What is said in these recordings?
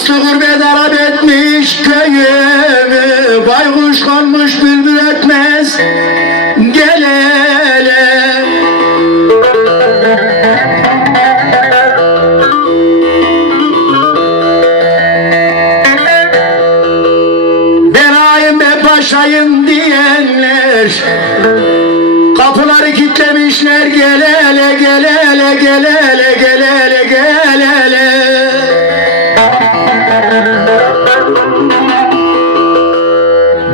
Aslı gurbet arap etmiş köyümü Baykuş konmuş bülbül ötmez Gel hele. Ben paşayım diyenler Kapıları hele gel hele gel hele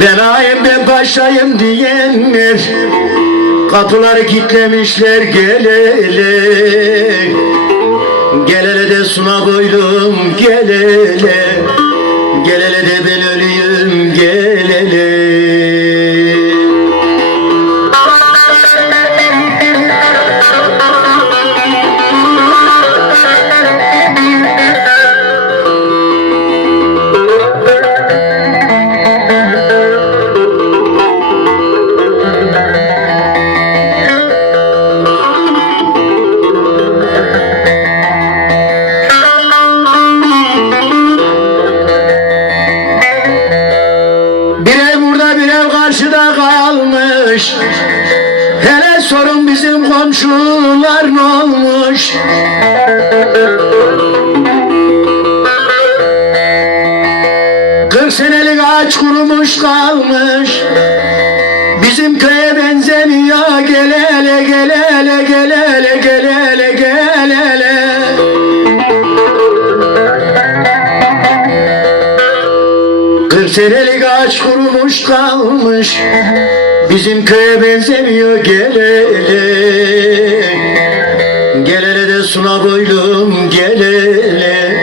Ben ağayım ben paşayım diyenler Kapıları kilitlemişler gel hele Gel hele de suna koydum gel kalmış Hele sorun bizim komşular ne olmuş? Kırk senelik ağaç kurumuş kalmış. Bizim köye benzemiyor. Gel hele gel hele gel hele gel hele gel hele. Kırk senelik ağaç kurumuş kalmış Bizim köye benzemiyor gel hele Gel hele de suna boylum gel hele